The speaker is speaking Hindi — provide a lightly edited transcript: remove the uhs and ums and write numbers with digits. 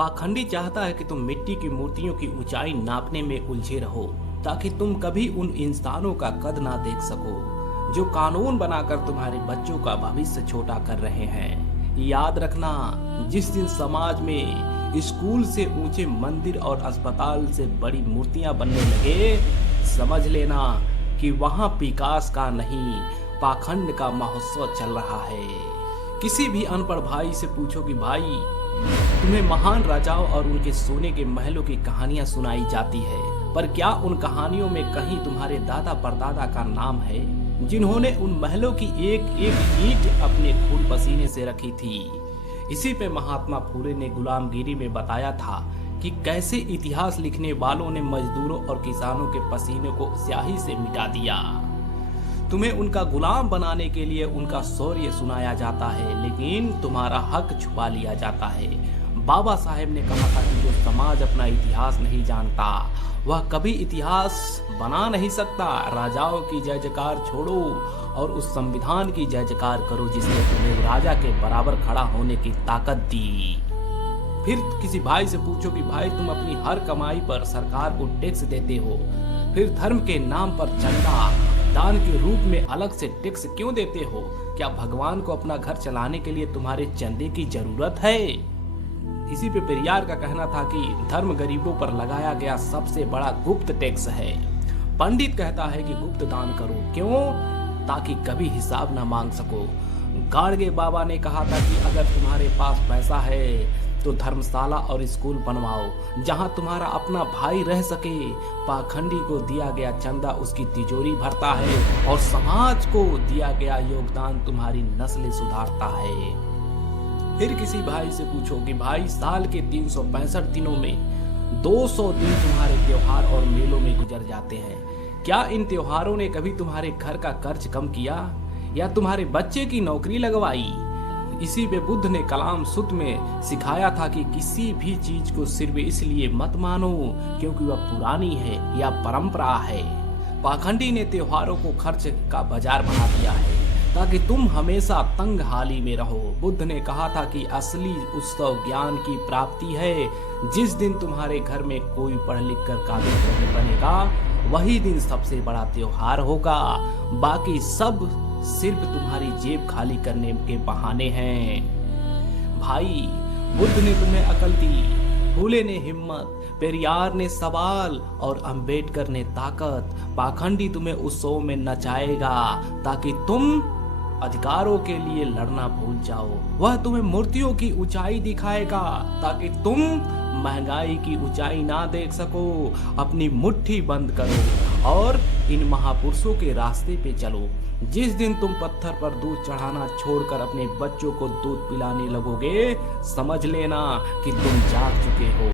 पाखंडी चाहता है कि तुम मिट्टी की मूर्तियों की ऊंचाई नापने में उलझे रहो, ताकि तुम कभी उन इंसानों का कद ना देख सको जो कानून बनाकर तुम्हारे बच्चों का भविष्य छोटा कर रहे हैं। याद रखना, जिस दिन समाज में स्कूल से ऊंचे मंदिर और अस्पताल से बड़ी मूर्तियां बनने लगे, समझ लेना कि वहां विकास का नहीं, पाखंड का महोत्सव चल रहा है। किसी भी अनपढ़ भाई से पूछो कि भाई, तुम्हें महान राजाओं और उनके सोने के महलों की कहानियां सुनाई जाती है, पर क्या उन कहानियों में कहीं तुम्हारे दादा परदादा का नाम है, जिन्होंने उन महलों की एक एक ईंट अपने खून पसीने से रखी थी? इसी पे महात्मा फूले ने गुलामगिरी में बताया था कि कैसे इतिहास लिखने वालों ने मजदूरों और किसानों के पसीने को स्याही से मिटा दिया। तुम्हें उनका गुलाम बनाने के लिए उनका शौर्य सुनाया जाता है, लेकिन तुम्हारा हक छुपा लिया जाता है। बाबा साहेब ने कहा था कि जो समाज अपना इतिहास नहीं जानता, वह कभी इतिहास बना नहीं सकता। राजाओं की जय जयकार छोड़ो और उस संविधान की जय जयकार करो जिसने तुम्हें राजा के बराबर खड़ा होने की ताकत दी। फिर किसी भाई से पूछो कि भाई, तुम अपनी हर कमाई पर सरकार को टैक्स देते हो, फिर धर्म के नाम पर चंदा दान के रूप में अलग से टैक्स क्यों देते हो? क्या भगवान को अपना घर चलाने के लिए तुम्हारे चंदे की जरूरत है? इसी पे पेरियार का कहना था कि धर्म गरीबों पर लगाया गया सबसे बड़ा गुप्त टैक्स है। पंडित कहता है कि गुप्त दान करो, क्यों? ताकि कभी हिसाब ना मांग सको। गाड़गे बाबा ने कहा था कि अगर तुम्हारे पास पैसा है तो धर्मशाला और स्कूल बनवाओ जहां तुम्हारा अपना भाई रह सके। पाखंडी को दिया गया चंदा उसकी तिजोरी भरता है और समाज को दिया गया योगदान तुम्हारी नस्ल सुधारता है। फिर किसी भाई से पूछो कि भाई, साल के 365 दिनों में 200 दिन तुम्हारे त्योहार और मेलों में गुजर जाते हैं। क्या इन त्योहारों ने कभी तुम्हारे घर का कर्ज कम किया या तुम्हारे बच्चे की नौकरी लगवाई? इसी पे बुद्ध ने कलाम सुत में सिखाया था कि किसी भी चीज को सिर्फ इसलिए मत मानो क्योंकि वह पुरानी है या परंपरा है। पाखंडी ने त्योहारों को खर्च का बाजार बना दिया है ताकि तुम हमेशा तंग हाली में रहो। बुद्ध ने कहा था कि असली उत्सव ज्ञान की प्राप्ति है। जिस दिन तुम्हारे घर में कोई पढ़ लिख कर काबिल बनेगा, वही दिन सबसे बड़ा त्योहार होगा। बाकी सब सिर्फ तुम्हारी जेब खाली करने के बहाने हैं। भाई, बुद्ध ने तुम्हें अकल दी, फूले ने हिम्मत, पेरियार ने सवाल और अंबेडकर ने ताकत। पाखंडी तुम्हें उत्सव में नचाएगा ताकि तुम अधिकारों के लिए लड़ना भूल जाओ। वह तुम्हें मूर्तियों की ऊंचाई दिखाएगा ताकि तुम महंगाई की ऊंचाई ना देख सको। अपनी मुट्ठी बंद करो और इन महापुरुषों के रास्ते पे चलो। जिस दिन तुम पत्थर पर दूध चढ़ाना छोड़कर अपने बच्चों को दूध पिलाने लगोगे, समझ लेना कि तुम जाग चुके हो।